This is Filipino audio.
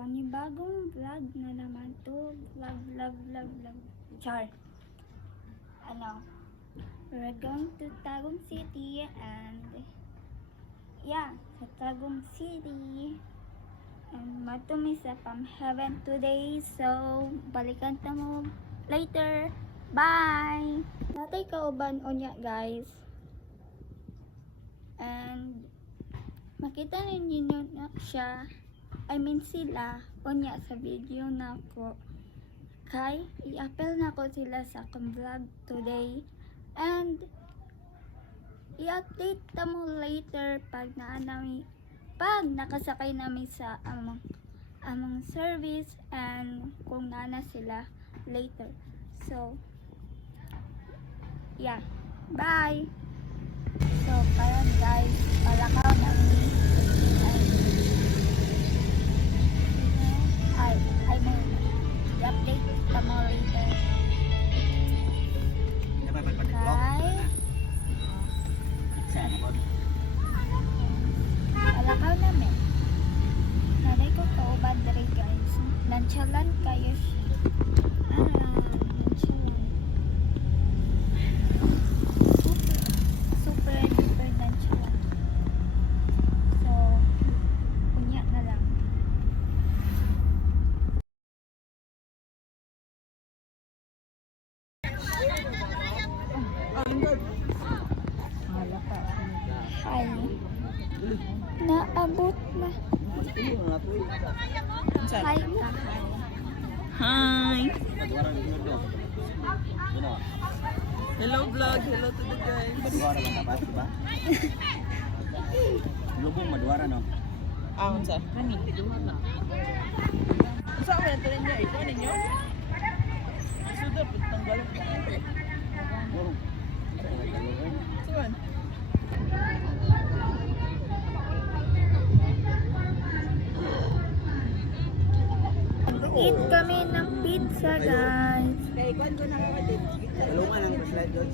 panibagong vlog na naman to. Vlog. Char. We're going to Tagum City and yeah, sa Tagum City. And matumi sa Pam Heaven today. So, balikan ta mo later. Bye! Natay kauban unya guys. And makita ninyo na siya. Sila unya sa video na ko. Kay i-appel na ko sila sa akong vlog today. And i-update ta mo later pag nakasakay namin sa among service and kung nana sila later. So, yeah. Bye! So, karon guys, palakaw namin. I may i-update ta mo later. Palakaw namin. Naday ko kauban dere guys. Nantsalan kayo siya. Nantsalan. Super nantsalan. So, unya na lang. Hi. Naabot na. Hi. Hi! Hello vlog, hello to the guys. Maduara lang dapat, diba? Lubong maduara, no? Unsa? Kani, duha. Unsa man ito ninyo? Ito ninyo? Sudah tanggalin pa. Oh. Suwan? Eat kami ng pizza guys. Kay kwan ko nakakadit. Talungan ang slide doon.